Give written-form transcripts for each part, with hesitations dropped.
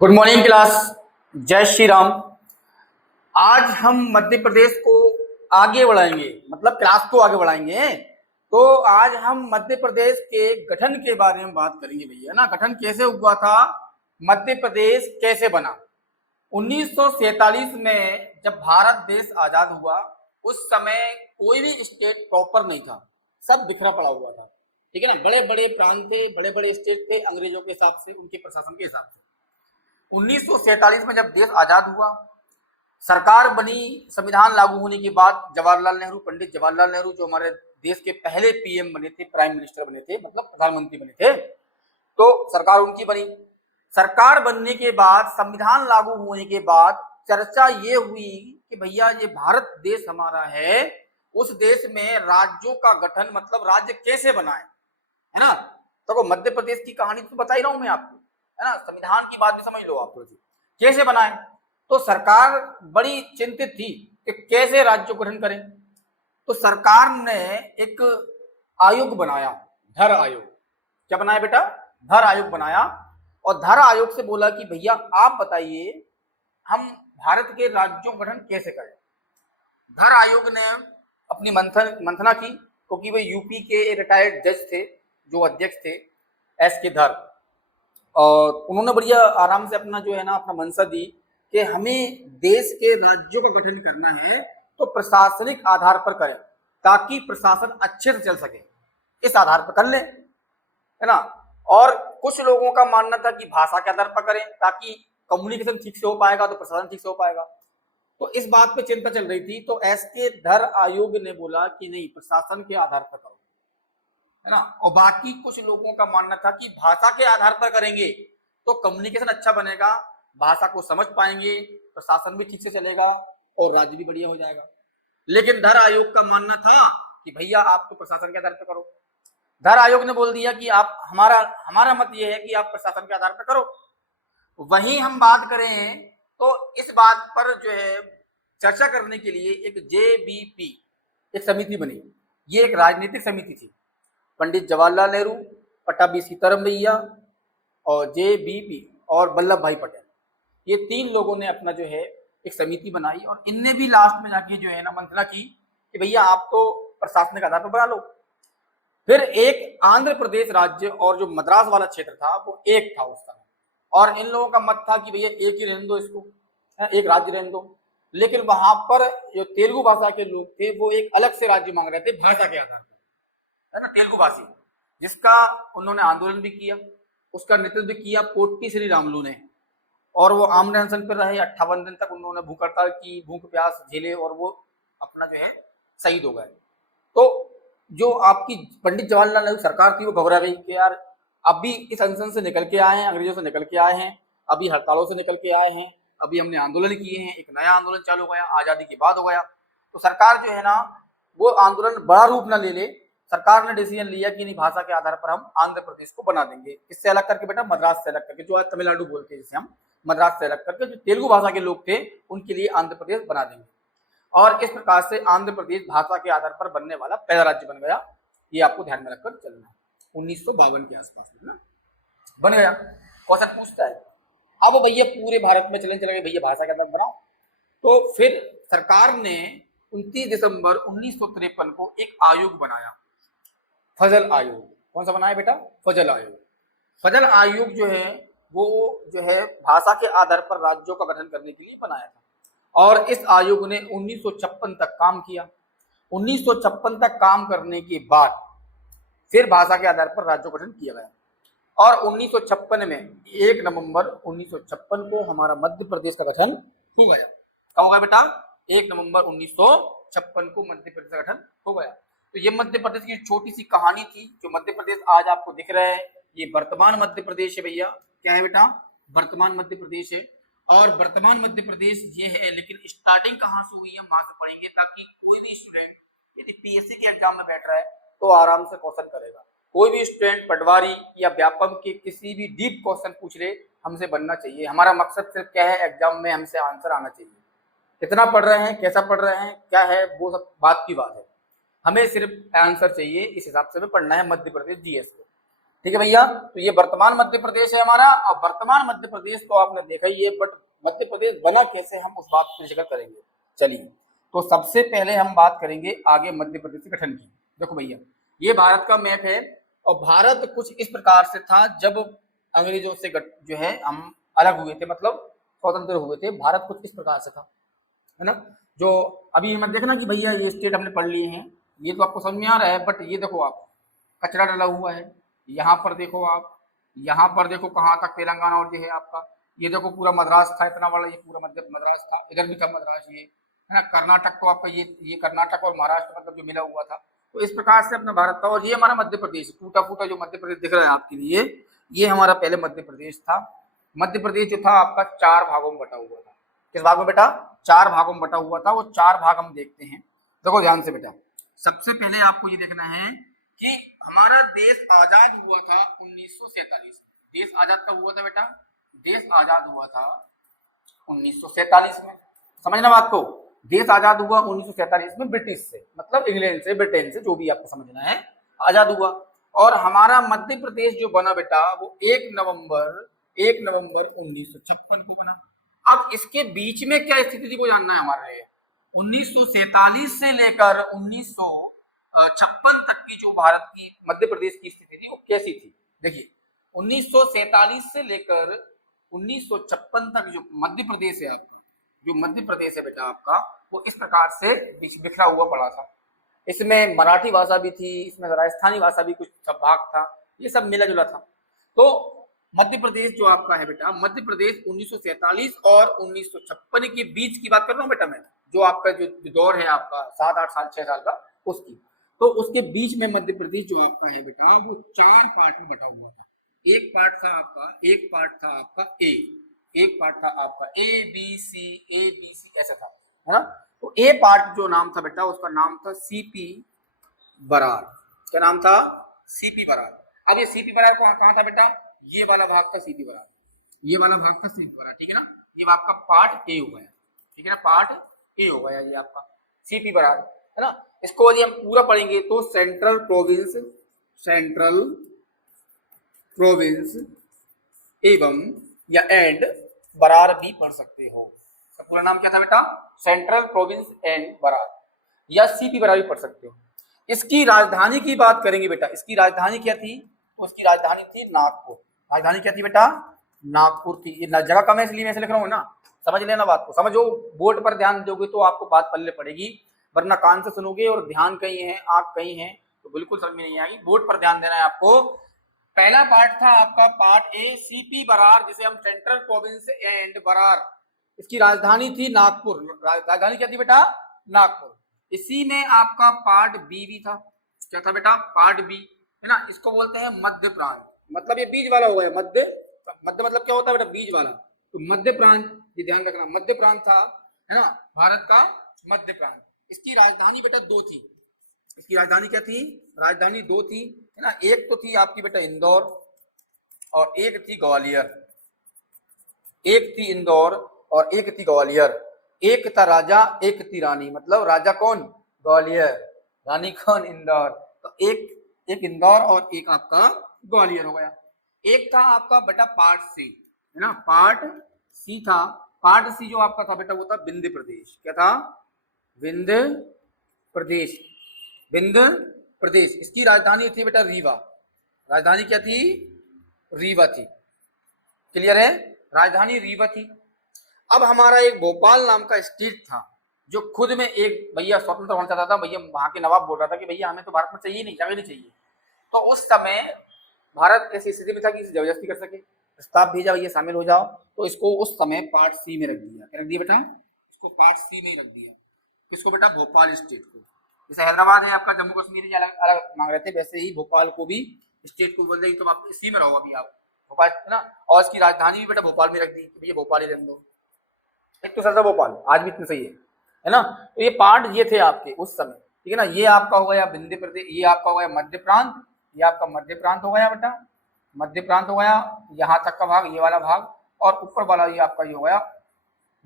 Good morning class. जय श्री राम। आज हम मध्य प्रदेश को आगे बढ़ाएंगे, मतलब क्लास को आगे बढ़ाएंगे। तो आज हम मध्य प्रदेश के गठन के बारे में बात करेंगे भैया ना। गठन कैसे हुआ था, मध्य प्रदेश कैसे बना। 1947 में जब भारत देश आजाद हुआ, उस समय कोई भी स्टेट प्रॉपर नहीं था, सब बिखरा पड़ा हुआ था। ठीक है ना, बड़े बड़े प्रांत थे, बड़े बड़े स्टेट थे अंग्रेजों के हिसाब से, उनके प्रशासन के हिसाब से। 1947 में जब देश आजाद हुआ, सरकार बनी, संविधान लागू होने के बाद जवाहरलाल नेहरू, पंडित जवाहरलाल नेहरू जो हमारे देश के पहले पीएम बने थे, प्राइम मिनिस्टर बने थे, मतलब प्रधानमंत्री बने थे, तो सरकार उनकी बनी। सरकार बनने के बाद, संविधान लागू होने के बाद चर्चा ये हुई कि भैया ये भारत देश हमारा है, उस देश में राज्यों का गठन, मतलब राज्य कैसे बनाए, है ना। तो मध्य प्रदेश की कहानी तो बता ही रहा हूं मैं आपको, है ना। संविधान की बात भी समझ लो आप थोड़ी सी, कैसे बनाए। तो सरकार बड़ी चिंतित थी कि कैसे राज्य गठन करें। तो सरकार ने एक आयोग बनाया, धर आयोग। क्या बनाया बेटा? धर आयोग बनाया। और धर आयोग से बोला कि भैया आप बताइए हम भारत के राज्यों गठन कैसे करें। धर आयोग ने अपनी मंथना की, क्योंकि वे यूपी के रिटायर्ड जज थे, जो अध्यक्ष थे एस के धर। और उन्होंने बढ़िया आराम से अपना जो है ना, अपना मंशा दी कि हमें देश के राज्यों का गठन करना है, तो प्रशासनिक आधार पर करें ताकि प्रशासन अच्छे से चल सके, इस आधार पर कर लें, है ना। और कुछ लोगों का मानना था कि भाषा के आधार पर करें ताकि कम्युनिकेशन ठीक से हो पाएगा, तो प्रशासन ठीक से हो पाएगा। तो इस बात पे चिंता चल रही थी, तो एस के धर आयोग ने बोला कि नहीं, प्रशासन के आधार पर करो, है ना। और बाकी कुछ लोगों का मानना था कि भाषा के आधार पर करेंगे तो कम्युनिकेशन अच्छा बनेगा, भाषा को समझ पाएंगे, प्रशासन भी ठीक से चलेगा और राज्य भी बढ़िया हो जाएगा। लेकिन धर आयोग का मानना था कि भैया आप तो प्रशासन के आधार पर करो। धर आयोग ने बोल दिया कि आप हमारा मत ये है कि आप प्रशासन के आधार पर करो। वहीं हम बात करें तो इस बात पर जो है चर्चा करने के लिए एक जेबीपी, एक समिति बनी। ये एक राजनीतिक समिति थी। पंडित जवाहरलाल नेहरू, पट्टाभी सीताराम भैया और जेबीपी और वल्लभ भाई पटेल, ये तीन लोगों ने अपना जो है एक समिति बनाई। और इनने भी लास्ट में जाके जो है ना मंथना की कि भैया आप तो प्रशासनिक आधार पर बना लो। फिर एक आंध्र प्रदेश राज्य और जो मद्रास वाला क्षेत्र था वो एक था उस समय, और इन लोगों का मत था कि भैया एक ही रहने दो इसको, एक राज्य रहने दो। लेकिन वहां पर जो तेलुगु भाषा के लोग थे वो एक अलग से राज्य मांग रहे थे भाषा के आधार पर, है ना, तेलुगु भाषी, जिसका उन्होंने आंदोलन भी किया, उसका नेतृत्व भी किया पोट्टी श्री रामलू ने। और वो आमने अनशन पर रहे, 58 दिन तक उन्होंने भूख हड़ताल की, भूख प्यास झेले, और वो अपना जो है शहीद हो गए। तो जो आपकी पंडित जवाहरलाल नेहरू सरकार थी वो घबरा गई कि यार अभी इस अनशन से निकल के आए हैं, अंग्रेजों से निकल के आए हैं, अभी हड़तालों से निकल के आए हैं, अभी हमने आंदोलन किए हैं, एक नया आंदोलन चालू हो गया, आजादी के बाद हो गया। तो सरकार जो है ना वो आंदोलन बड़ा रूप ना ले ले, सरकार ने डिसीजन लिया कि नहीं, भाषा के आधार पर हम आंध्र प्रदेश को बना देंगे। इससे अलग करके बेटा, मद्रास से अलग करके, जो आज तमिलनाडु बोलते हैं जिसे हम, मद्रास से अलग करके जो तेलुगु भाषा के लोग थे उनके लिए आंध्र प्रदेश बना देंगे। और इस प्रकार से आंध्र प्रदेश भाषा के आधार पर बनने वाला पहला राज्य बन गया। ये आपको ध्यान में रखकर चलना है। 1952 के आसपास में ना बन गया। क्वेश्चन पूछता है अब भैया पूरे भारत में चले गए भैया भाषा के आधार बनाओ। तो फिर सरकार ने 29 दिसंबर 1953 को एक आयोग बनाया, फजल आयोग। कौन सा बनाया बेटा? फजल आयोग। फजल आयोग जो है वो जो है भाषा के आधार पर राज्यों का गठन करने के लिए बनाया था। और इस आयोग ने 1956 तक काम किया। 1956 तक काम करने के बाद फिर भाषा के आधार पर राज्यों का गठन किया गया। और 1956 में 1 नवंबर 1956 को हमारा मध्य प्रदेश का गठन हो गया। कब हो गया बेटा? 1 नवंबर 1956 को मध्य प्रदेश का गठन हो गया। तो ये मध्य प्रदेश की छोटी सी कहानी थी। जो मध्य प्रदेश आज आपको दिख रहा है ये वर्तमान मध्य प्रदेश है भैया। क्या है बेटा? वर्तमान मध्य प्रदेश है। और वर्तमान मध्य प्रदेश ये है, लेकिन स्टार्टिंग कहाँ से हुई है वहां से पढ़ेंगे, ताकि कोई भी स्टूडेंट यदि पीएससी के एग्जाम में बैठ रहा है तो आराम से क्वेश्चन करेगा। कोई भी स्टूडेंट पटवारी या व्यापम के किसी भी डीप क्वेश्चन पूछ ले, हमसे बनना चाहिए। हमारा मकसद सिर्फ क्या है, एग्जाम में हमसे आंसर आना चाहिए। कितना पढ़ रहे हैं, कैसा पढ़ रहे हैं, क्या है, वो सब बात की बात है। हमें सिर्फ आंसर चाहिए, इस हिसाब से हमें पढ़ना है मध्य प्रदेश जीएस को। ठीक है भैया। तो ये वर्तमान मध्य प्रदेश है हमारा। अब वर्तमान मध्य प्रदेश तो आपने देखा ही है, बट मध्य प्रदेश बना कैसे, हम उस बात पर जिक्र करेंगे। चलिए, तो सबसे पहले हम बात करेंगे आगे मध्य प्रदेश के गठन की। देखो भैया, ये भारत का मैप है और भारत कुछ इस प्रकार से था जब अंग्रेजों से जो है हम अलग हुए थे, मतलब स्वतंत्र हुए थे। भारत कुछ इस प्रकार से था, है ना। जो अभी मत देखना कि भैया ये स्टेट हमने पढ़ लिए हैं, ये तो आपको समझ में आ रहा है, बट ये देखो आप कचरा डला हुआ है। यहाँ पर देखो आप, यहाँ पर देखो कहाँ तक तेलंगाना और ये है आपका। ये देखो पूरा मद्रास था इतना बड़ा, ये पूरा मध्य मद्रास था, इधर भी था मद्रास, ये है ना। कर्नाटक तो आपका ये कर्नाटक और महाराष्ट्र मतलब जो मिला हुआ था। तो इस प्रकार से अपना भारत था। और ये हमारा मध्य प्रदेश, टूटा फूटा जो मध्य प्रदेश दिख रहा है आपके लिए, ये हमारा पहले मध्य प्रदेश था। मध्य प्रदेश जो था आपका 4 भागों में बटा हुआ था। किस भाग में बेटा? 4 भागों में बटा हुआ था। वो 4 भाग हम देखते हैं, देखो ध्यान से बेटा। सबसे पहले आपको ये देखना है कि हमारा देश आजाद हुआ था 1947। देश आजाद कब हुआ था बेटा? देश आजाद हुआ था 1947 में। समझना बात को, देश आजाद हुआ 1947 में ब्रिटिश से, मतलब इंग्लैंड से, ब्रिटेन से, जो भी आपको समझना है, आजाद हुआ। और हमारा मध्य प्रदेश जो बना बेटा वो 1 नवंबर 1956 को बना। अब इसके बीच में क्या स्थिति थी वो जानना है हमारे लिए। 1947 से लेकर 1956 तक की जो भारत की मध्य प्रदेश की स्थिति थी वो कैसी थी? देखिए, 1947 से लेकर 1956 तक जो मध्य प्रदेश है आपका, जो मध्य प्रदेश है बेटा आपका, वो इस प्रकार से बिखरा हुआ पड़ा था। इसमें मराठी भाषा भी थी, इसमें राजस्थानी भाषा भी कुछ भाग था, ये सब मिला जुला था। तो मध्य प्रदेश जो आपका है बेटा, मध्य प्रदेश 1947 और 1956 के बीच की बात कर रहा हूँ बेटा मैं, जो आपका जो दौर है आपका 7-8 साल 6 साल का, उसकी। तो उसके बीच में मध्य प्रदेश जो आपका है बेटा वो 4 पार्ट में बटा हुआ था। एक पार्ट था आपका ए, एक पार्ट था आपका ए बी सी ऐसा था, है ना। तो ए पार्ट जो नाम था बेटा उसका नाम था सीपी बरार। क्या नाम था? सीपी बरार। अब ये सीपी बरार कहाँ था बेटा? ये वाला भाग था सीपी बरार, ये वाला भाग था सीपी बरार, ठीक है ना। ये आपका पार्ट ए हो गया, ठीक है ना, पार्ट ए हो गया ये आपका सीपी बरार, है ना। इसको यदि हम पूरा पढ़ेंगे तो सेंट्रल प्रोविंस एवं या एंड बरार भी पढ़ सकते हो। इसका पूरा नाम क्या था बेटा? सेंट्रल प्रोविंस एंड बरार, या सीपी बरार भी पढ़ सकते हो। इसकी राजधानी की बात करेंगे बेटा, इसकी राजधानी क्या थी? उसकी राजधानी थी नागपुर। राजधानी क्या थी बेटा? नागपुर थी। ये जगह कम है इसलिए मैं ऐसे लिख रहा हूँ ना, समझ लेना बात को, समझो। बोर्ड पर ध्यान दोगे तो आपको बात पल्ले पड़ेगी, वरना कान से सुनोगे और ध्यान कहीं है, आंख कहीं है, तो बिल्कुल समझ में नहीं आएगी। बोर्ड पर ध्यान देना है आपको। पहला पार्ट था आपका पार्ट ए सीपी बरार, जिसे हम सेंट्रल प्रोविंस एंड बरार। इसकी राजधानी थी नागपुर। राजधानी क्या थी बेटा? नागपुर। इसी में आपका पार्ट बी भी था। क्या था बेटा? पार्ट बी, है ना। इसको बोलते हैं मध्य प्रांत, मतलब ये बीज वाला हो गया। मध्य मतलब क्या होता है बेटा? बीज वाला। तो मध्य प्रांत, ये ध्यान रखना, मध्य प्रांत था, है ना, भारत का मध्य प्रांत। इसकी राजधानी बेटा 2 थी। इसकी राजधानी क्या थी? राजधानी 2 थी, है ना। एक तो थी आपकी बेटा इंदौर और एक थी ग्वालियर। एक थी इंदौर और एक थी ग्वालियर। एक था राजा, एक थी रानी, मतलब राजा कौन? ग्वालियर, रानी कौन? इंदौर। तो एक इंदौर और एक आपका ग्वालियर हो गया। एक था आपका बेटा पार्ट सी, है ना, पार्ट सी था। पार्ट सी जो आपका था बेटा वो था विंध्य प्रदेश। क्या था? विंध्य प्रदेश, विंध्य प्रदेश। इसकी राजधानी थी बेटा रीवा। राजधानी क्या थी? रीवा थी। क्लियर है? राजधानी रीवा थी। अब हमारा एक भोपाल नाम का स्टेट था, जो खुद में एक भैया स्वतंत्र होना चाहता था। भैया वहां के नवाब बोल रहा था कि भैया हमें तो भारत में चाहिए नहीं, जगह नहीं चाहिए। तो उस समय भारत ऐसी स्थिति में था कि जबरदस्ती कर सके, प्रस्ताव भेजा भैया शामिल हो जाओ। तो इसको उस समय पार्ट सी में रख दिया। क्या रख दिया बेटा? इसको पार्ट सी में रख दिया। किसको बेटा? भोपाल स्टेट को। जैसे हैदराबाद है आपका, जम्मू कश्मीर अलग अलग मांग रहे थे, वैसे ही भोपाल को भी स्टेट को बोल देंगे तो आप इसी में रहो अभी आप, भोपाल, है ना। और इसकी राजधानी भी बेटा भोपाल में रख दी, भैया भोपाल ही रख दो। एक तो सरसा भोपाल आज भी इतना सही है ना। तो ये पार्ट ये थे आपके उस समय, ठीक है ना। ये आपका हो गया विंध्य प्रदेश, ये आपका हो गया मध्य प्रांत, ये आपका मध्य प्रांत हो गया बेटा, मध्य प्रांत हो गया, यहाँ तक का भाग, ये वाला भाग, और ऊपर वाला ये आपका ये हो गया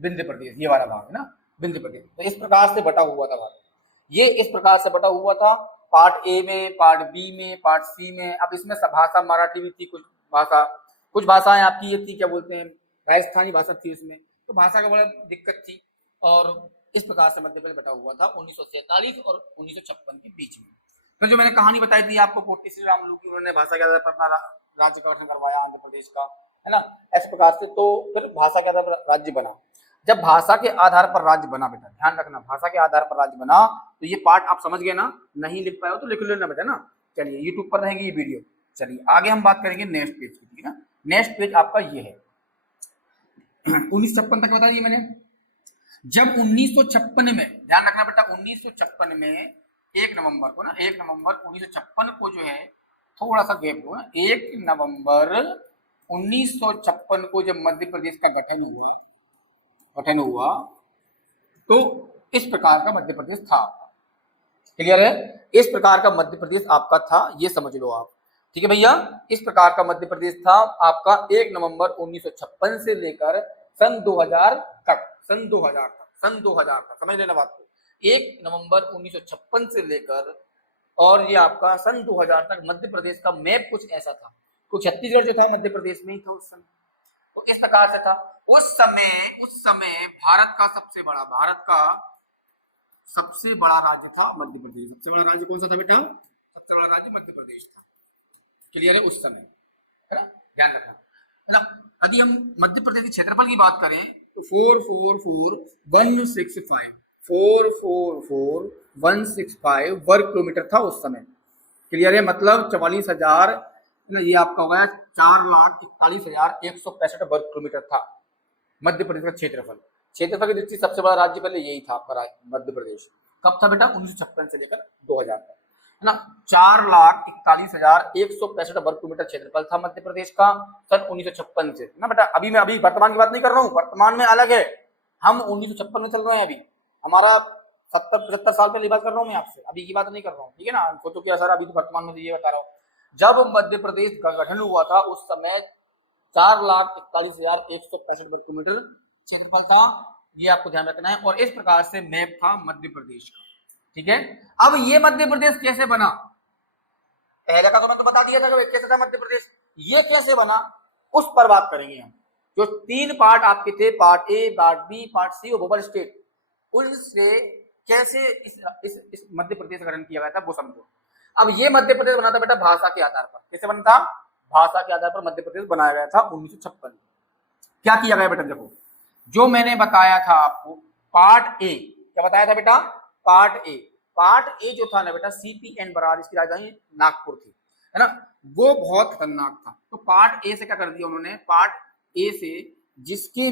विंध्य प्रदेश, ये वाला भाग है ना, विंध्य प्रदेश। तो इस प्रकार से बटा हुआ था भारत, ये इस प्रकार से बटा हुआ था। पार्ट ए में, पार्ट बी में, पार्ट सी में। अब इसमें सब भाषा मराठी भी थी, कुछ भाषाएं आपकी ये थी, क्या बोलते हैं, राजस्थानी भाषा थी उसमें, तो भाषा का बड़ा दिक्कत थी। और इस प्रकार से मध्य प्रदेश बटा हुआ था 1947 और 1956 के बीच में। फिर जो मैंने कहानी बताई थी आपको पोटी श्री रामुलू की, उन्होंने भाषा के आधार पर अपना राज्य का गठन करवाया आंध्र प्रदेश का, है ना, ऐसे प्रकार से। तो फिर भाषा के आधार पर राज्य बना। जब भाषा के आधार पर राज्य बना, बेटा ध्यान रखना, भाषा के आधार पर राज्य बना, तो ये पार्ट आप समझ गए ना, नहीं लिख पाए हो तो लिख लेना बेटा ना। चलिए यूट्यूब पर रहेगी ये वीडियो। चलिए आगे हम बात करेंगे नेक्स्ट पेज की, ठीक है ना। नेक्स्ट पेज आपका ये है 1956 तक बता दिया मैंने। जब 1956 में, ध्यान रखना बेटा, 1956 में 1 नवंबर को ना, 1 नवंबर 1956 को जो है, थोड़ा सा गैप हो ना, 1 नवंबर 1956 को जब मध्य प्रदेश का गठन हुआ तो इस प्रकार का मध्य प्रदेश था आपका। क्लियर है? इस प्रकार का मध्य प्रदेश आपका था, ये समझ लो आप, ठीक है भैया। इस प्रकार का मध्य प्रदेश था आपका 1 नवंबर 1956 से लेकर सन 2000 तक, सन 2000 तक समझ लेना बात को। 1 नवंबर 1956 से लेकर और ये आपका सन 2000 तक मध्य प्रदेश का मैप कुछ ऐसा था। कुछ छत्तीसगढ़ जो था मध्य प्रदेश में ही था उस समय, तो इस प्रकार से था। उस समय भारत का सबसे बड़ा राज्य था मध्य प्रदेश। सबसे बड़ा राज्य कौन सा था बेटा? सबसे बड़ा राज्य मध्य प्रदेश था। क्लियर है? उस समय, है ना, ध्यान रखना, है ना। यदि हम मध्य प्रदेश के क्षेत्रफल की बात करें तो 444,165 वर्ग किलोमीटर था उस समय। क्लियर है? मतलब 44,000, ये आपका हो गया 4,41,165 वर्ग किलोमीटर था मध्य प्रदेश का क्षेत्रफल। क्षेत्रफल की दृष्टि सबसे बड़ा राज्य पहले यही था आपका मध्य प्रदेश। कब था बेटा? 1956 से लेकर 2000 तक, है ना। 4,41,165 वर्ग किलोमीटर क्षेत्रफल था मध्य प्रदेश का सन 1956 से, ना बेटा। मैं वर्तमान की बात नहीं कर रहा हूँ, वर्तमान में अलग है, हम 1956 में चल रहे हैं। अभी हमारा 70-75 साल पहले बात कर रहा हूँ मैं आपसे, अभी की बात नहीं कर रहा हूँ, ठीक है ना। सोचो कि सर अभी तो वर्तमान में ये बता रहा हूँ। जब मध्य प्रदेश का गठन हुआ था उस समय 4,41,165 वर्ग किलोमीटर क्षेत्रफल था, ये आपको ध्यान रखना है। और इस प्रकार से मैप था मध्य प्रदेश का, ठीक है। अब ये मध्य प्रदेश कैसे बना? पहले का तो मैं तो बता दिया था कैसे था मध्य प्रदेश, ये कैसे बना उस पर बात करेंगे हम। जो 3 पार्ट आपके थे, part A, part B, part C और भूगोल स्टेट, उनसे कैसे इस मध्य प्रदेश का गठन किया गया था वो समझो। अब ये मध्य प्रदेश बना था बेटा भाषा के आधार पर। कैसे बना था? भाषा के आधार पर मध्य प्रदेश बनाया गया था 1956। क्या किया गया बेटा? देखो, जो मैंने बताया था आपको, पार्ट ए, क्या बताया था बेटा? पार्ट ए जो था ना बेटा, CPN बरार, इसकी राजधानी नागपुर थी, है ना, वो बहुत खतरनाक था। तो पार्ट ए से क्या कर दिया उन्होंने? पार्ट ए से जिसके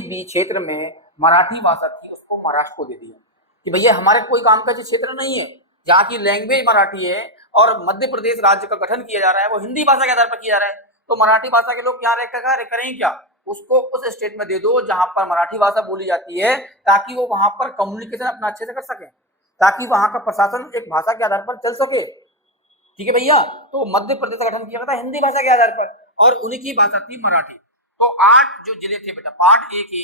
भी क्षेत्र में मराठी भाषा थी उसको महाराष्ट्र को दे दिया कि भैया हमारे कोई काम का जो क्षेत्र नहीं है जहाँ की लैंग्वेज मराठी है और मध्य प्रदेश राज्य का गठन किया जा रहा है वो हिंदी भाषा के आधार पर किया जा रहा है, तो मराठी भाषा के लोग यहाँ रहकर करें क्या? उसको उस स्टेट में दे दो जहां पर मराठी भाषा बोली जाती है, ताकि वो वहां पर कम्युनिकेशन अपना अच्छे से कर सके, ताकि वहां का प्रशासन एक भाषा के आधार पर चल सके, ठीक है भैया। तो मध्य प्रदेश का गठन किया गया था हिंदी भाषा के आधार पर और उनकी भाषा थी मराठी। तो 8 जो जिले थे बेटा, पार्ट ए के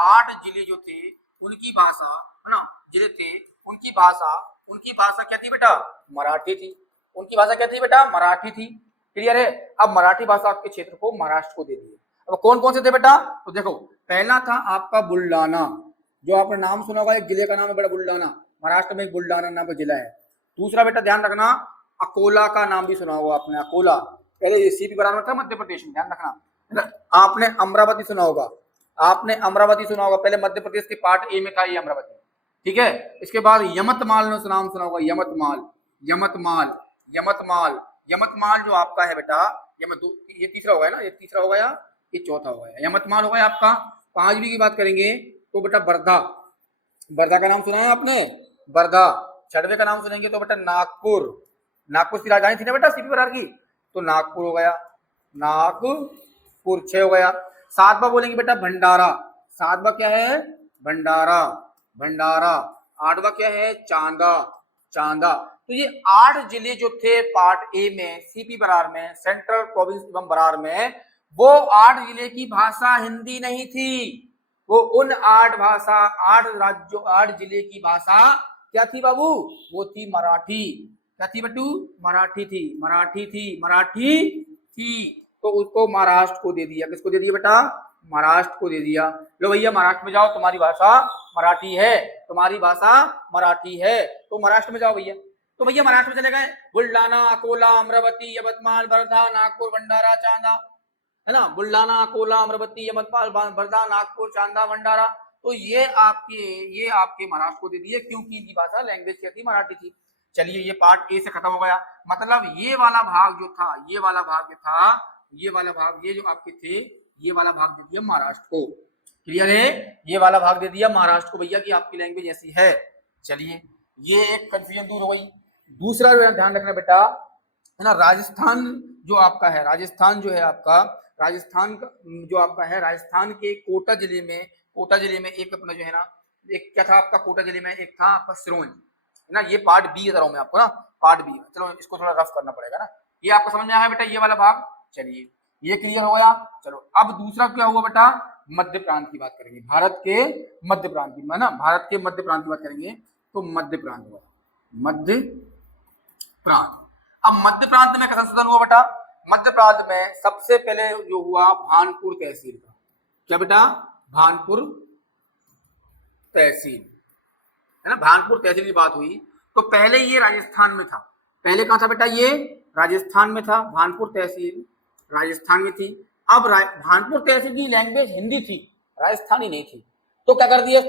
8 जिले जो थे उनकी भाषा, है ना, जिले थे उनकी भाषा क्या थी बेटा? मराठी थी। उनकी भाषा क्या थी बेटा? मराठी थी। क्लियर है? अब मराठी भाषा के क्षेत्र को महाराष्ट्र को दे दिए। अब कौन कौन से थे बेटा? तो देखो, पहला था आपका बुल्डाना, जो आपने नाम सुना होगा, एक जिले का नाम है बेटा बुल्डाना, महाराष्ट्र में एक बुल्डाना नाम का जिला है। दूसरा बेटा ध्यान रखना, अकोला का नाम भी सुना होगा आपने, अकोला, पहले CP बराबर था मध्य प्रदेश में, ध्यान रखना। आपने अमरावती सुना होगा, पहले मध्य प्रदेश के पार्ट ए में था ये अमरावती, ठीक है। इसके बाद यमतमाल नाम सुना होगा, यमतमाल जो आपका है बेटा, ये तीसरा हो गया ना, ये तीसरा हो गया, ये चौथा हो गया, यमतमाल हो गया आपका। 5वीं की बात करेंगे तो बेटा वर्धा का नाम सुना है आपने, वर्धा। 6वें का नाम सुनेंगे तो बेटा नागपुर की राजधानी थी ना बेटा CP बरार की, तो नागपुर हो गया, नागपुर 6 हो गया। 7वां बोलेंगे बेटा भंडारा, 7वां क्या है? भंडारा। 8वां क्या है? चांदा। तो ये 8 जिले जो थे पार्ट ए में CP बरार में, सेंट्रल प्रोविंस एवं बरार में, वो 8 जिले की भाषा हिंदी नहीं थी, वो उन 8 जिले की भाषा क्या थी बाबू? वो थी मराठी। क्या थी बटू? मराठी थी, मराठी थी, मराठी थी। तो उसको महाराष्ट्र को दे दिया। किसको दे दिया बेटा? महाराष्ट्र को दे दिया। लो भैया महाराष्ट्र में जाओ, तुम्हारी भाषा मराठी है, तुम्हारी भाषा मराठी है, तो महाराष्ट्र में जाओ भैया। तो भैया महाराष्ट्र में चले गए, बुलढाना, अकोला, अमरावती, यवतमाल, वर्धा, नागपुर, भंडारा, चांदा, है ना, बुलढाना, अकोला, अमरावती, यवतमाल, वर्धा, नागपुर, चांदा, भंडारा। तो ये आपके महाराष्ट्र को दे दिए, क्योंकि इनकी भाषा लैंग्वेज क्या थी? मराठी थी। चलिए ये पार्ट ए से खत्म हो गया। मतलब ये वाला भाग जो था, ये वाला भाग जो था, ये वाला भाग, ये जो आपके थे, ये वाला भाग दे दिया महाराष्ट्र को। क्लियर है? ये वाला भाग दे दिया महाराष्ट्र को भैया कि आपकी लैंग्वेज ऐसी है। चलिए ये एक कंफ्यूजन दूर हो गई। दूसरा जो है ध्यान रखना बेटा, है ना, राजस्थान जो आपका है, राजस्थान जो है आपका, राजस्थान जो आपका है, राजस्थान के कोटा जिले में एक अपना जो है ना, एक क्या था आपका कोटा जिले में, एक था आपका सिरोंज, है ना। ये पार्ट बी दे रहा हूं मैं आपको ना, पार्ट बी। चलो इसको थोड़ा रफ करना पड़ेगा ना। ये आपको समझ में आया बेटा ये वाला भाग? चलिए ये क्लियर हो गया। चलो अब दूसरा क्या हुआ बेटा? मध्य प्रांत की बात करेंगे, भारत के मध्य प्रांत की, है ना, भारत के मध्य प्रांत की बात करेंगे। तो मध्य प्रांत हुआ, मध्य प्रांत। अब मध्य प्रांत में क्या संशोधन हुआ बेटा? मध्य प्रांत में सबसे पहले जो हुआ भानपुर तहसील का। क्या बेटा? भानपुर तहसील, है ना, भानपुर तहसील की बात हुई। तो पहले ये राजस्थान में था। पहले कहां था बेटा? ये राजस्थान में था, भानपुर तहसील राजस्थान में थी। अब भानपुर तहसील की लैंग्वेज हिंदी थी, राजस्थानी नहीं थी। तो क्या कर दिया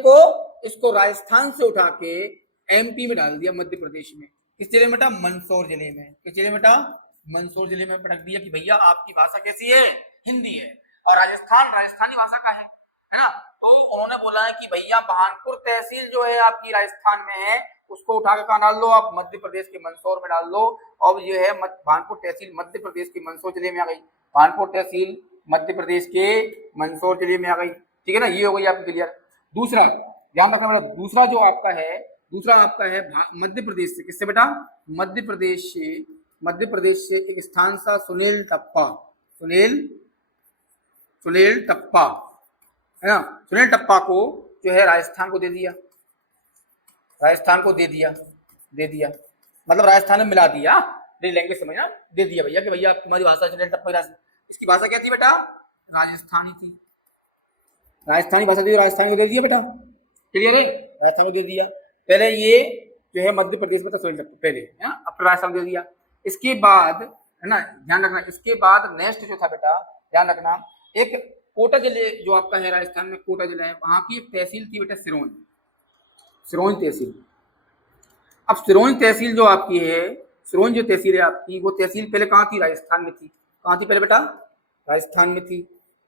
इसको राजस्थान से उठा के एमपी में डाल दिया, मध्य प्रदेश में। किस जिले में बेटा? मंदसौर जिले में। किस जिले में बेटा? मंदसौर जिले में पटक दिया कि भैया आपकी भाषा कैसी है? हिंदी है, और राजस्थान राजस्थानी भाषा का है ना। तो उन्होंने बोला है कि भैया भानपुर तहसील जो है आपकी राजस्थान में है, उसको उठा के कहां डाल लो? आप मध्य प्रदेश के मंदसौर में डाल लो। और जो है भानपुर तहसील मध्य प्रदेश के मंदसौर जिले में आ गई। भानपुर तहसील मध्य प्रदेश के मंदसौर जिले में आ गई। ठीक है ना, ये हो गई आपकी क्लियर। दूसरा ध्यान रखना बेटा, दूसरा जो आपका है, दूसरा आपका है मध्य प्रदेश से। किससे बेटा? मध्य प्रदेश से एक स्थान सा सुनील टप्पा, सुनील टप्पा, है ना। सुनील टप्पा को जो है राजस्थान को दे दिया, राजस्थान को दे दिया मतलब राजस्थान में मिला दिया। लैंग्वेज समझना, दे दिया भैया कि भैया तुम्हारी भाषा सुनील टप्पा, इसकी भाषा क्या थी बेटा? राजस्थानी थी, राजस्थानी भाषा थी, राजस्थान को दे दिया बेटा। क्लियर है? राजस्थान को दे दिया। पहले ये जो है मध्य प्रदेश में था सुनील टप्पा पहले, है ना, अब राजस्थान दे दिया। इसके बाद, है ना, ध्यान रखना, इसके बाद नेक्स्ट जो था बेटा, ध्यान रखना, एक कोटा जिले जो आपका है राजस्थान में, कोटा जिला है, वहां की एक तहसील थी बेटा सिरोंज तहसील। अब सिरोंज तहसील जो आपकी है, सिरोंज जो तहसील है आपकी, वो तहसील पहले कहाँ थी? राजस्थान में थी। कहाँ थी पहले बेटा? राजस्थान में थी।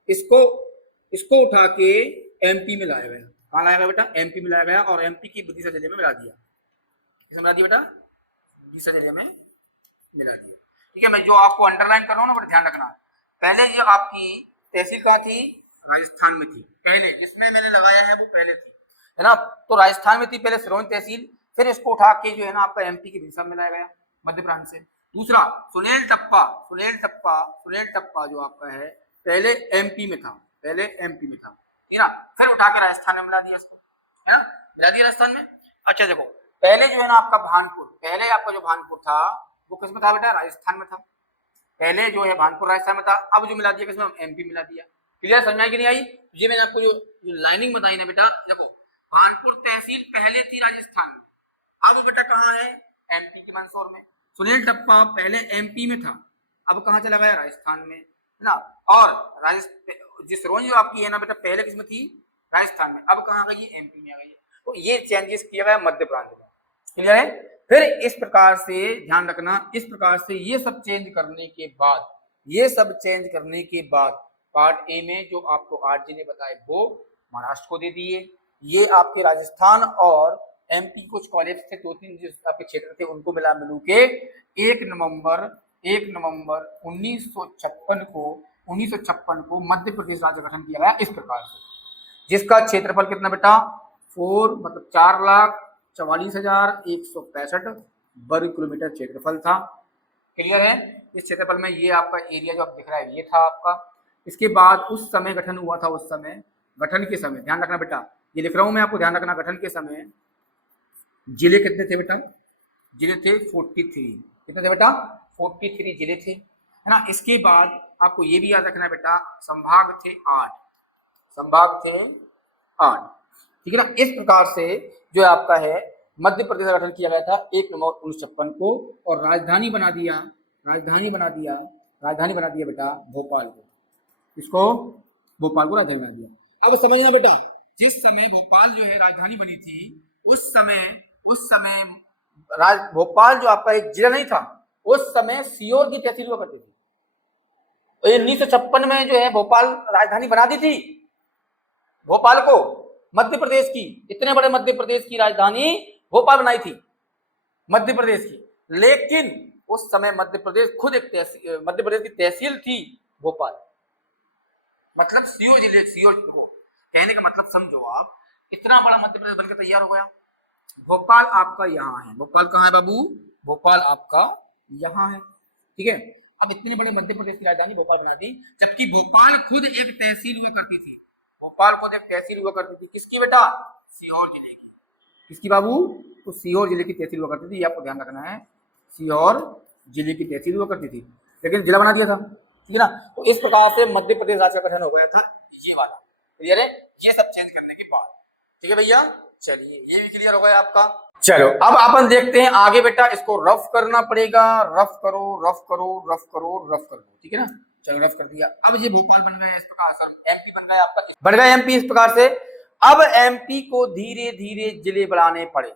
इसको उठा के एमपी में लाया गया। कहाँ लाया गया बेटा? एमपी में लाया गया, और एमपी की विदिशा जिले में मिला दिया। किसमें मिला दिया बेटा? विदिशा जिले में मिला दिया। ठीक है, मैं जो आपको अंडरलाइन कर रहा हूँ ना बड़ा ध्यान रखना। पहले जो आपकी तहसील कहाँ थी? राजस्थान में थी पहले, जिसमें मैंने लगाया है वो पहले थी, है ना। तो राजस्थान में थी पहले सिरोंज तहसील, फिर इसको उठा के जो है ना आपका एमपी की विदिशा में लाया गया, मध्य प्रांत से। दूसरा सुनील टप्पा जो आपका है पहले एमपी में था, ठीक है ना, फिर उठा के राजस्थान में मिला दिया इसको, है ना, मिला दिया राजस्थान में। अच्छा देखो, पहले जो है ना आपका भानपुर, पहले आपका जो भानपुर था वो किसमें था बेटा? राजस्थान में था। पहले जो है भानपुर राजस्थान में था, अब जो मिला दिया किसमें? एमपी मिला दिया। क्लियर? समझ में आई कि नहीं आई? ये मैंने आपको जो लाइनिंग बताई ना बेटा, देखो भानपुर तहसील पहले थी राजस्थान में, अब बेटा कहाँ है? एमपी के मंदसौर में। सुनील टप्पा पहले एमपी में था, अब कहाँ चला गया? राजस्थान में, है ना। और जिस सिरोंज जो आपकी है ना बेटा, पहले किसमें थी? राजस्थान में, अब कहाँ गई? एमपी में आ गई है। तो ये चेंजेस किया गया मध्य प्रांत में। क्लियर है? फिर इस प्रकार से ध्यान रखना, इस प्रकार से ये सब चेंज करने के बाद पार्ट ए में जो आपको आरजी ने बताए वो महाराष्ट्र को दे दिए। ये आपके राजस्थान और एमपी कुछ कॉलेज थे, 2-3 जो आपके क्षेत्र थे, उनको मिला मिलू के 1 नवंबर 1956 को मध्य प्रदेश राज्य गठन किया गया इस प्रकार से, जिसका क्षेत्रफल कितना बेटा? 4,44,165 वर्ग किलोमीटर क्षेत्रफल था। क्लियर है? इस क्षेत्रफल में ये आपका एरिया जो आप दिख रहा है ये था आपका। इसके बाद उस समय गठन हुआ था, उस समय गठन के समय ध्यान रखना बेटा, ये लिख रहा हूं मैं आपको, ध्यान रखना, गठन के समय जिले कितने थे बेटा? जिले थे 43। कितने थे बेटा? 43 जिले थे, है ना। इसके बाद आपको ये भी याद रखना है बेटा, संभाग थे 8, संभाग थे 8, ठीक है ना। इस प्रकार से जो आपका है मध्य प्रदेश का गठन किया गया था 1 नवंबर 1956 को, और राजधानी बना दिया, राजधानी बना दिया, राजधानी बना दिया बेटा भोपाल को। इसको भोपाल को राजधानी बना दिया। अब समझना बेटा, जिस समय भोपाल जो है राजधानी बनी थी, उस समय भोपाल जो आपका एक जिला नहीं था, उस समय सीहोर की तहसील हुआ करती थी। 1956 में जो है भोपाल राजधानी बना दी थी भोपाल को, मध्य प्रदेश की, इतने बड़े मध्य प्रदेश की राजधानी भोपाल बनाई थी मध्य प्रदेश की। लेकिन उस समय मध्य प्रदेश खुद एक मध्य प्रदेश की तहसील थी भोपाल, मतलब सीहोर जिले, सीहोर को कहने का मतलब समझो आप, इतना बड़ा मध्य प्रदेश बनकर तैयार हो गया। भोपाल आपका यहाँ है, भोपाल कहाँ है बाबू? भोपाल आपका यहाँ है, ठीक है। अब इतने बड़े मध्य प्रदेश की राजधानी भोपाल बना दी, जबकि भोपाल खुद एक तहसील हुआ करती थी, भोपाल खुद एक तहसील हुआ करती थी। किसकी बेटा? सीहोर जिले की। किसकी बाबू? तो सीहोर जिले की तहसील हुआ करती थी, ये आपको ध्यान रखना है, सीहोर जिले की तहसील हुआ करती थी, लेकिन जिला बना दिया था, ठीक है ना। तो इस प्रकार से मध्य प्रदेश राज्य का गठन हो गया था, ये वाला क्लियर है, ये सब चेंज करने के बाद, ठीक है भैया। चलिए ये भी क्लियर हो गया आपका। चलो अब अपन देखते हैं आगे बेटा, इसको रफ करना पड़ेगा, रफ करो रफ करो रफ करो रफ कर दो, ठीक है ना। चलो रफ कर दिया। अब ये भोपाल बन गया इस प्रकार से, एमपी बन गया आपका, बन गया एमपी इस प्रकार से। अब एमपी को धीरे धीरे जिले बढ़ाने पड़े,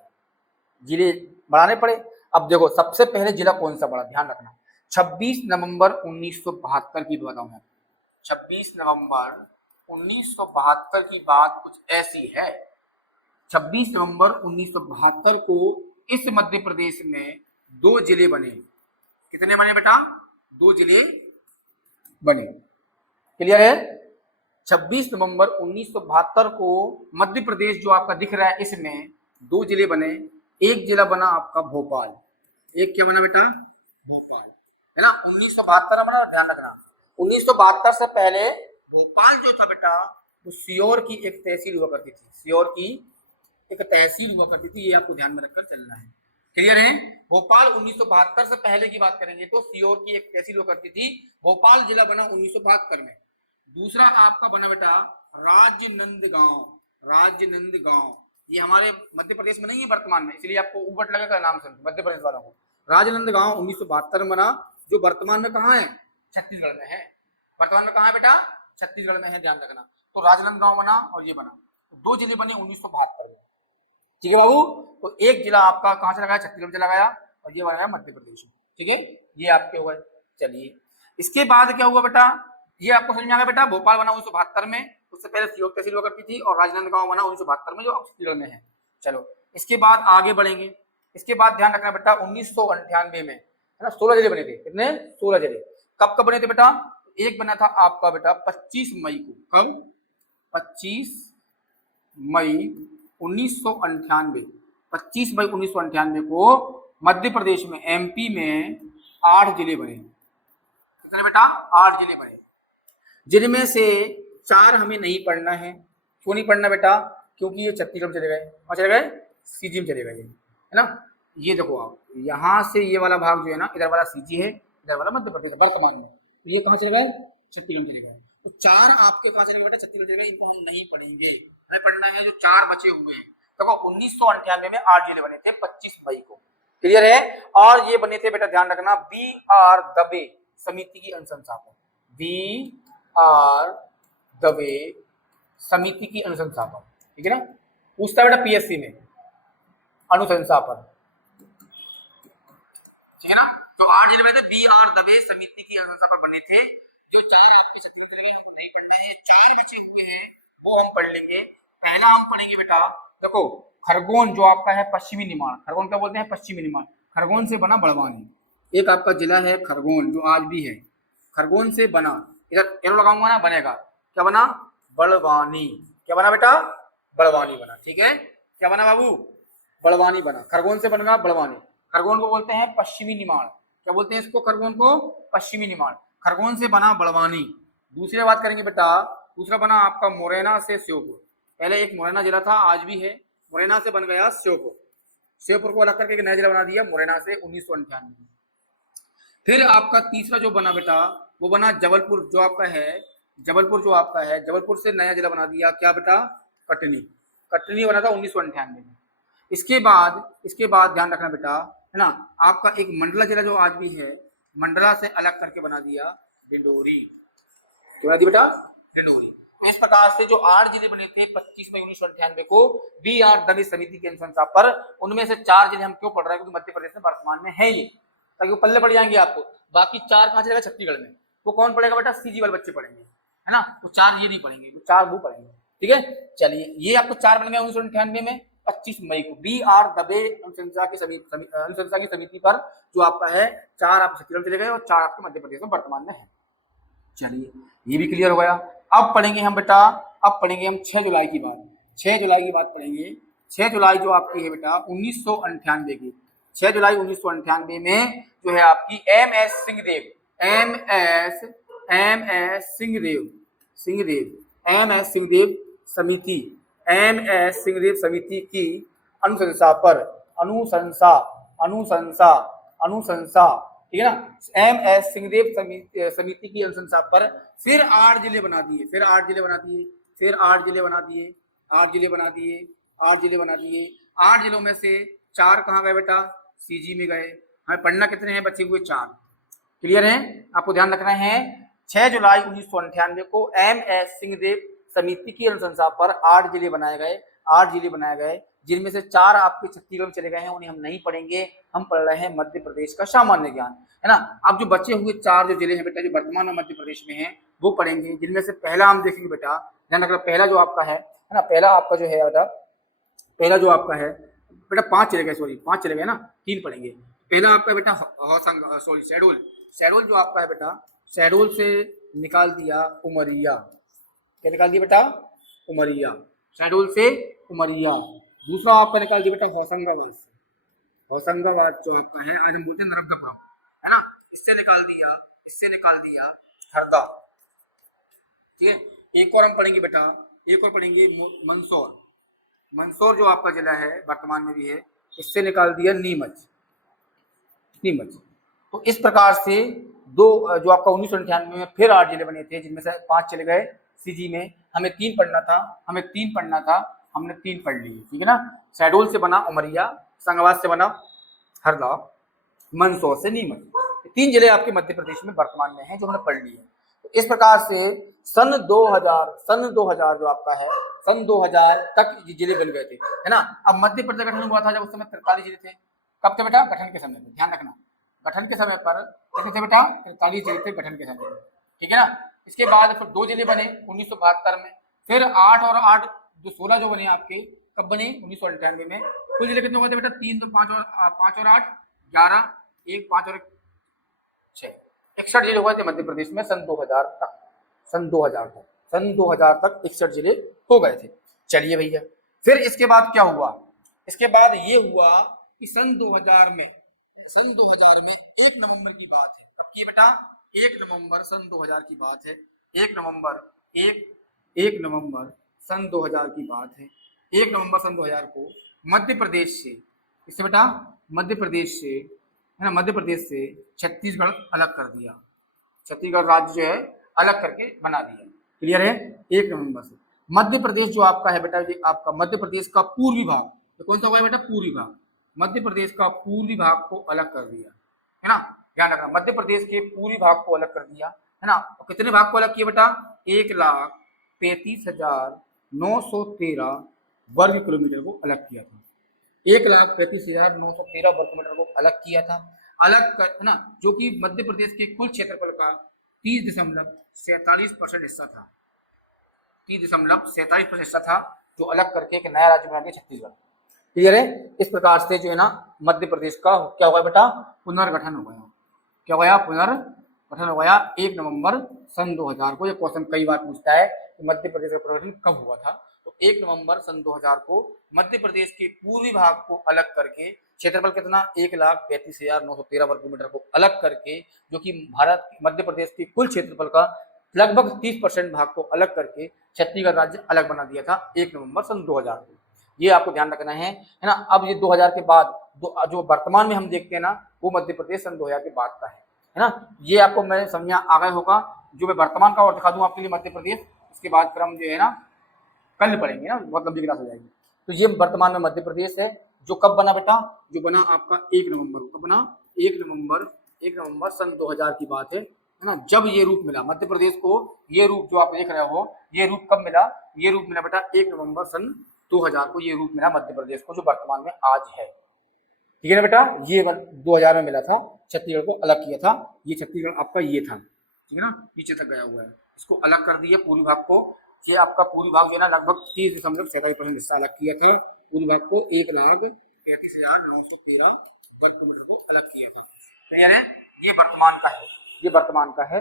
जिले बढ़ाने पड़े। अब देखो सबसे पहले जिला कौन सा बढ़ा, ध्यान रखना, 26 नवंबर 1972 की बताऊं मैं, 26 नवंबर 1972 की बात कुछ ऐसी है। 26 नवंबर 1972 को इस मध्य प्रदेश में 2 जिले बने। कितने बने बेटा? 2 जिले बने, क्लियर है। 26 नवंबर 1972 को मध्य प्रदेश जो आपका दिख रहा है, इसमें 2 जिले बने। एक जिला बना आपका भोपाल, एक क्या बना बेटा? भोपाल, है ना। 1972 बना, ध्यान रखना। 1972 से पहले भोपाल जो था बेटा, वो सीहोर की एक तहसील हुआ करती थी, सीहोर की एक तहसील हुआ करती थी, ये आपको ध्यान में रखकर चलना है, क्लियर है। भोपाल 1972 से पहले की बात करेंगे तो सीहोर की एक तहसील हुआ करती थी, भोपाल जिला बना 1972 में। दूसरा आपका बना बेटा राजनंदगांव, राजनंदगांव, ये हमारे मध्य प्रदेश में नहीं है वर्तमान में, इसलिए आपको उबट लगेगा नाम सुन मध्य प्रदेश वालों को। राजनंदगांव 1972 में बना, जो वर्तमान में कहाँ है? छत्तीसगढ़ में है। वर्तमान में कहाँ है बेटा? छत्तीसगढ़ में है, ध्यान रखना। तो राजनांदगांव बना और ये बना, 2 जिले बने 1972 में, ठीक है बाबू। तो एक जिला आपका कहाँ से लगाया? छत्तीसगढ़ चला गया, और ये बनाया मध्य प्रदेश में, ठीक है। ये आपके हुए। चलिए इसके बाद क्या हुआ बेटा, ये आपको समझ में आ गया बेटा। भोपाल बना 1972 में, उससे पहले सीहोर तहसील हुआ करती थी, और राजनांदगांव बना 1972 में, जो अब छत्तीसगढ़ में है। चलो इसके बाद आगे बढ़ेंगे। इसके बाद ध्यान रखना बेटा 1998 में, है ना, 16 जिले बने थे। कितने? 16 जिले। कब कब बने थे बेटा? एक बना था आपका बेटा 25 मई को। कब? 25 मई 1998, 25 मई 1998 को मध्य प्रदेश में, एमपी में 8 जिले बने। कितने बेटा? 8 जिले बने, जिनमें से 4 हमें नहीं पढ़ना है। क्यों नहीं पढ़ना बेटा? क्योंकि ये छत्तीसगढ़ चले गए, और चले गए सीजी में चले गए, है ना। ये देखो आप, यहाँ से ये वाला भाग जो है ना, इधर वाला सीजी है, इधर वाला मध्य प्रदेश वर्तमान में, तो ये कहाँ चले गए? छत्तीसगढ़ चले गए। तो 4 आपके कहाँ चले गए बेटा? छत्तीसगढ़ चले गए। इनको हम नहीं पढ़ेंगे, हमें पढ़ना है जो 4 बचे हुए हैं। देखो 1998 में 8 जिले बने थे 25 मई को, क्लियर है। और ये बने थे बेटा, ध्यान रखना, B.R. दवे समिति की अनुशंसा पर, B.R. दवे समिति की अनुशंसा पर, ठीक है ना। पूछता बेटा पीएससी में, अनुशंसा पर, ठीक है ना। तो 8 जिले बने थे, B.R. दवे समिति की अनुशंसा पर बने थे। जो 4 आपके छत्तीसगढ़ जिले हमको नहीं पढ़ना है, 4 बचे हुए हैं वो हम पढ़ लेंगे। पहला हम पढ़ेंगे बेटा, देखो खरगोन जो आपका है पश्चिमी निमाड़, खरगोन क्या बोलते हैं? पश्चिमी निमाड़। खरगोन से बना बड़वानी, एक आपका जिला है खरगोन, जो आज भी है। खरगोन से बना, इधर एरो लगाऊंगा ना, बनेगा क्या बना? बड़वानी। क्या बना बेटा? बड़वानी बना, ठीक है। क्या बना बाबू? बड़वानी बना। खरगोन से बना बड़वानी। खरगोन को बोलते हैं पश्चिमी निमाड़। क्या बोलते हैं इसको? खरगोन को पश्चिमी निमाड़। खरगोन से बना बड़वानी। दूसरी बात करेंगे बेटा, दूसरा बना आपका मुरैना से श्योपुर। पहले एक मुरैना जिला था, आज भी है। मुरैना से बन गया श्योपुर, श्योपुर को अलग करके एक नया जिला बना दिया मुरैना से 1998 में। फिर आपका तीसरा जो बना बेटा वो बना जबलपुर, जो आपका है जबलपुर, जो आपका है जबलपुर से नया जिला बना दिया क्या बेटा, कटनी। कटनी बना था 1998 में। इसके बाद ध्यान रखना बेटा, है ना, आपका एक मंडला जिला जो आज भी है, मंडला से अलग करके बना दिया डिंडोरी। क्या बना दिया बेटा, डिंडोरी। इस प्रकार से जो 8 जिले बने थे 25 मई 1998 को बी आर दलित समिति के अनुशंसा पर, उनमें से 4 जिले हम क्यों पढ़ रहे हैं, क्योंकि मध्य प्रदेश में वर्तमान में है ये, ताकि वो पल्ले पड़ जाएंगे आपको। बाकी 4 कहाँ चलेगा, छत्तीसगढ़ में। वो कौन पढ़ेगा बेटा, सीजी वाले बच्चे पढ़ेंगे, है ना, वो 4 ये नहीं पढ़ेंगे, वो 4 वो पढ़ेंगे। ठीक है, चलिए ये आपको 4 बन गया 1998 में। 25 मई को बी आर दबे अनुशंसा की समिति पर जो आपका है 4 आप छत्तीसगढ़ चले गए और 4 आपके मध्य प्रदेश में वर्तमान में है। चलिए ये भी क्लियर हो गया। अब पढ़ेंगे हम बेटा, अब पढ़ेंगे हम 6 जुलाई की बात। 6 जुलाई की बात पढ़ेंगे। 6 जुलाई जो आपकी है बेटा 1998 की, 6 जुलाई 1998 में जो है आपकी एम एस सिंहदेव समिति की अनुशंसा पर, अनुशंसा, ठीक है ना, एम एस सिंहदेव समिति की अनुशंसा पर फिर 8 जिले बना दिए, 8 जिलों में से 4 कहाँ गए बेटा, सीजी में गए। हमें पढ़ना कितने हैं, बचे हुए 4। क्लियर है, आपको ध्यान रखना है। 6 जुलाई 1998 को एम एस सिंहदेव समिति की अनुशंसा पर 8 जिले बनाए गए, जिनमें से 4 आपके छत्तीसगढ़ में चले गए हैं, उन्हें हम नहीं पढ़ेंगे। हम पढ़ रहे हैं मध्य प्रदेश का सामान्य ज्ञान, है ना। अब जो बचे हुए 4 जो जिले हैं बेटा, जो वर्तमान में मध्य प्रदेश में हैं, वो पढ़ेंगे। जिनमें से पहला हम देखेंगे बेटा, ध्यान रखना, पहला जो आपका है ना, पहला आपका जो है बेटा, पहला जो आपका है बेटा 5 चले गए, सॉरी 5 चले गए ना, 3 पढ़ेंगे। पहला आपका बेटा शहडोल जो आपका है बेटा, शहडोल से निकाल दिया उमरिया। क्या निकाल दिया बेटा, उमरिया, शहडोल से उमरिया। दूसरा आपका निकाल दिया बेटा होशंगाबाद जो आपका है, आज हम बोलते हैं नर्मदापुरम, है ना, इससे निकाल दिया हरदा। ठीक है, एक और हम पढ़ेंगे बेटा, मंदसौर जो आपका जिला है वर्तमान में भी है, इससे निकाल दिया नीमच। तो इस प्रकार से जो आपका 1998 में फिर 8 जिले बने थे, जिनमें से 5 चले गए सीजी में। हमें 3 पढ़ना था, हमने 3 पढ़ लिए। ठीक है ना, शहडोल से बना उमरिया, होशंगाबाद से बना हरदा, मंदसौर से नीमच। 3 जिले आपके मध्य प्रदेश में वर्तमान में हैं, जो हमने पढ़ लिए। तो इस प्रकार से सन 2000 जो आपका है, सन 2000 तक ये जिले बन गए थे, है ना। अब मध्य प्रदेश गठन हुआ था जब उस समय 43 जिले थे। कब थे बेटा, गठन के समय पे, ध्यान रखना, गठन के समय पर कितने थे बेटा, 43 जिले थे गठन के समय पर। ठीक है ना। इसके बाद फिर 2 जिले बने 1972 में, फिर 8 और 8 जो 16 जो बने आपके, कब बने, 1998 में। कुल जिले कितने हुए थे बेटा, 3 तो 5 और 8 11, 1 5 और 6, 61 जिले हुए थे मध्य प्रदेश में सन 2000 तक। सन 2000 तक 61 जिले हो गए थे। चलिए भैया, फिर इसके बाद क्या हुआ, इसके बाद ये हुआ कि सन 2000 में 1 नवंबर की बात है। अब ये बेटा 1 नवंबर सन 2000 की बात है। 1 नवंबर सन 2000 की बात है। 1 नवंबर सन 2000 को मध्य प्रदेश से, इससे बेटा मध्य प्रदेश से छत्तीसगढ़ अलग कर दिया। छत्तीसगढ़ राज्य जो है अलग करके बना दिया। क्लियर है, 1 नवंबर से मध्य प्रदेश जो आपका है बेटा, ये आपका मध्य प्रदेश का पूर्वी भाग, तो कौन सा हुआ है बेटा, पूर्वी भाग। मध्य प्रदेश का पूर्वी भाग को अलग कर दिया, है ना, ध्यान रखना, मध्य प्रदेश के पूर्वी भाग को अलग कर दिया, है ना। और कितने भाग को अलग किया बेटा, 1,35,913 वर्ग किलोमीटर को अलग किया था। 1,35,913 वर्ग किलोमीटर को अलग किया था, अलग कर, है ना, जो कि मध्य प्रदेश के कुल क्षेत्रफल का 30.47% हिस्सा था। 30.47% हिस्सा था, जो अलग करके एक नया राज्य बना दिया छत्तीसगढ़। क्लियर है। इस प्रकार से जो है ना मध्य प्रदेश का क्या हुआ बेटा, पुनर्गठन हो गया। क्या हो गया, पुनर्गठन हो गया 1 नवंबर सन 2000 को। ये क्वेश्चन कई बार पूछता है कि मध्य प्रदेश का पुनर्गठन कब हुआ था, तो 1 नवंबर सन 2000 को मध्य प्रदेश के पूर्वी भाग को अलग करके, क्षेत्रफल कितना, 1,35,913 वर्ग किलोमीटर को अलग करके, जो कि भारत मध्य प्रदेश के कुल क्षेत्रफल का लगभग 30% भाग को अलग करके छत्तीसगढ़ राज्य अलग बना दिया था 1 नवंबर सन 2000 को। ये आपको ध्यान रखना है ना। अब ये 2000 के बाद जो वर्तमान में हम देखते हैं ना, वो मध्य प्रदेश सन 2000 के बाद का है ना। ये आपको मैं समझा आ गया होगा। जो मैं वर्तमान का और दिखा दूं आपके लिए मध्य प्रदेश, उसके बाद फिर हम जो है ना कल पढ़ेंगे ना, बहुत लंबी क्लास हो जाएगी। तो ये वर्तमान में मध्य प्रदेश है, जो कब बना बेटा, जो बना आपका 1 नवंबर को, कब बना, 1 नवंबर सन 2000 की बात है ना। जब ये रूप मिला मध्य प्रदेश को, ये रूप जो आप देख रहे हो, ये रूप कब मिला, ये रूप मिला बेटा 1 नवंबर सन 2000 को, ये रूप मिला मध्य प्रदेश को, जो वर्तमान में आज है। ठीक है ना बेटा, ये 2000 में मिला था, छत्तीसगढ़ को अलग किया था। ये छत्तीसगढ़ आपका ये था, ठीक है ना, नीचे तक गया हुआ है, इसको अलग कर दिया पूर्वी भाग को। ये आपका पूर्वी भाग जो है ना लगभग 30.27% हिस्सा अलग किया था। पूर्वी भाग को 1,35,913 वर्ग किलोमीटर को अलग किया था। क्लियर है, ये वर्तमान का है, ये वर्तमान का है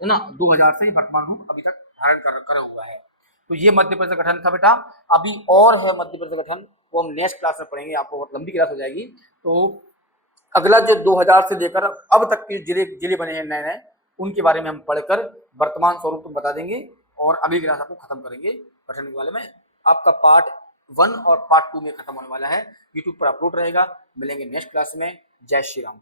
ना। 2000 से वर्तमान रूप अभी तक धारण कर हुआ है। तो ये मध्य प्रदेश गठन था बेटा। अभी और है मध्य प्रदेश गठन, वो हम नेक्स्ट क्लास में पढ़ेंगे, आपको बहुत लंबी क्लास हो जाएगी। तो अगला जो 2000 से लेकर अब तक के जिले बने हैं नए नए, उनके बारे में हम पढ़कर वर्तमान स्वरूप तो बता देंगे, और अगली क्लास आपको खत्म करेंगे गठन वाले में। आपका पार्ट 1 और पार्ट 2 में खत्म होने वाला है, यूट्यूब पर अपलोड रहेगा। मिलेंगे नेक्स्ट क्लास में। जय श्री राम।